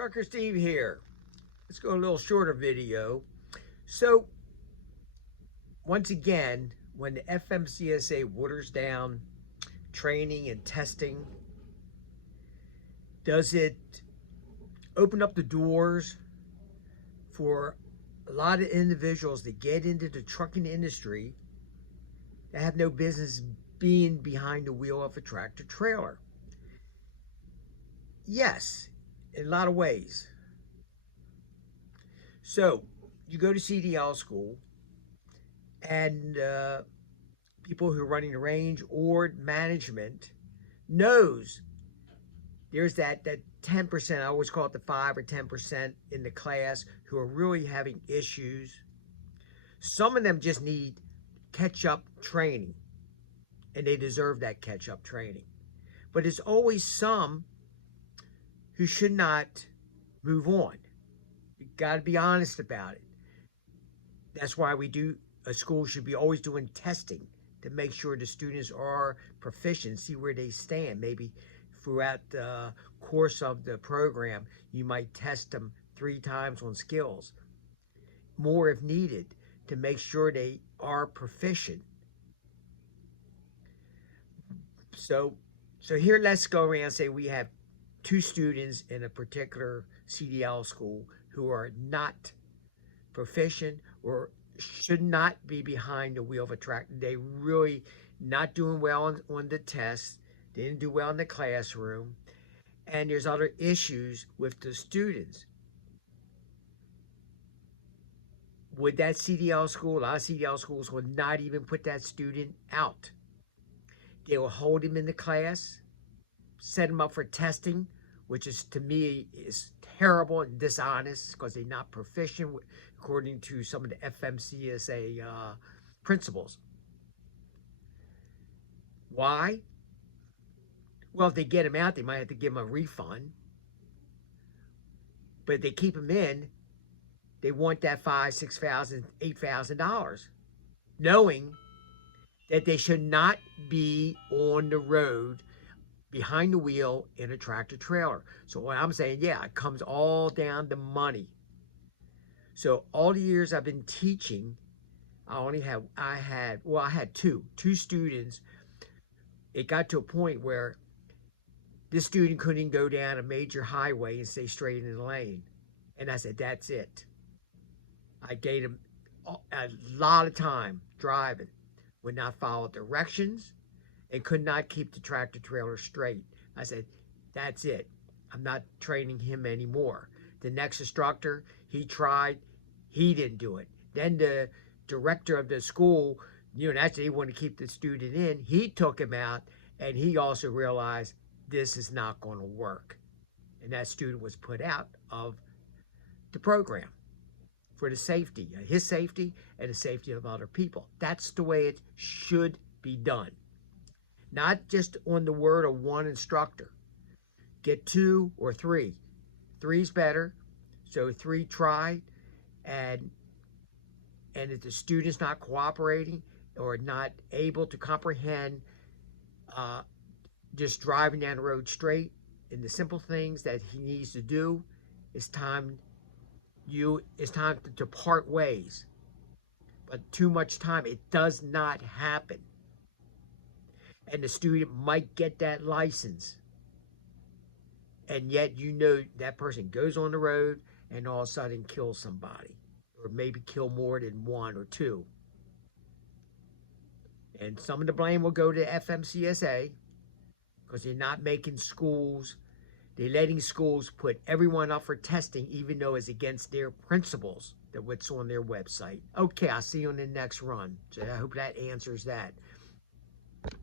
Trucker Steve here. Let's go a little shorter video. So, once again, when the FMCSA waters down training and testing, does it open up the doors for a lot of individuals that get into the trucking industry that have no business being behind the wheel of a tractor trailer? Yes, in a lot of ways. So you go to CDL school, and people who are running the range or management knows there's that 10%, I always call it the 5 or 10% in the class who are really having issues. Some of them just need catch-up training, and they deserve that catch-up training. But there's always some who should not move on. You got to be honest about it. That's why a school should be always doing testing to make sure the students are proficient, see where they stand. Maybe throughout the course of the program, you might test them 3 times on skills, more if needed, to make sure they are proficient. So here, let's go around and say we have 2 students in a particular CDL school who are not proficient or should not be behind the wheel of a tractor. They really not doing well on the test. They didn't do well in the classroom. And there's other issues with the students. Would that CDL school, a lot of CDL schools will not even put that student out. They will hold him in the class, set him up for testing, which is, to me, is terrible and dishonest because they're not proficient according to some of the FMCSA principles. Why? Well, if they get him out, they might have to give him a refund. But if they keep him in, they want that $5,000, $6,000, $8,000, knowing that they should not be on the road behind the wheel in a tractor trailer. So what I'm saying, yeah, it comes all down to money. So all the years I've been teaching, I had two students. It got to a point where this student couldn't go down a major highway and stay straight in the lane. And I said, that's it. I gave him a lot of time driving, would not follow directions, and could not keep the tractor trailer straight. I said, that's it. I'm not training him anymore. The next instructor, he tried, he didn't do it. Then the director of the school, naturally he wanted to keep the student in. He took him out, and he also realized this is not going to work. And that student was put out of the program for the safety, his safety and the safety of other people. That's the way it should be done. Not just on the word of one instructor. Get 2 or 3. 3's better. So 3 tried, and if the student's not cooperating or not able to comprehend just driving down the road straight and the simple things that he needs to do, it's time to part ways. But too much time, it does not happen. And the student might get that license, and yet that person goes on the road and all of a sudden kills somebody, or maybe kill more than 1 or 2. And some of the blame will go to FMCSA because they're not making schools, they're letting schools put everyone up for testing even though it's against their principles, that what's on their website. Okay, I'll see you on the next run. So I hope that answers that.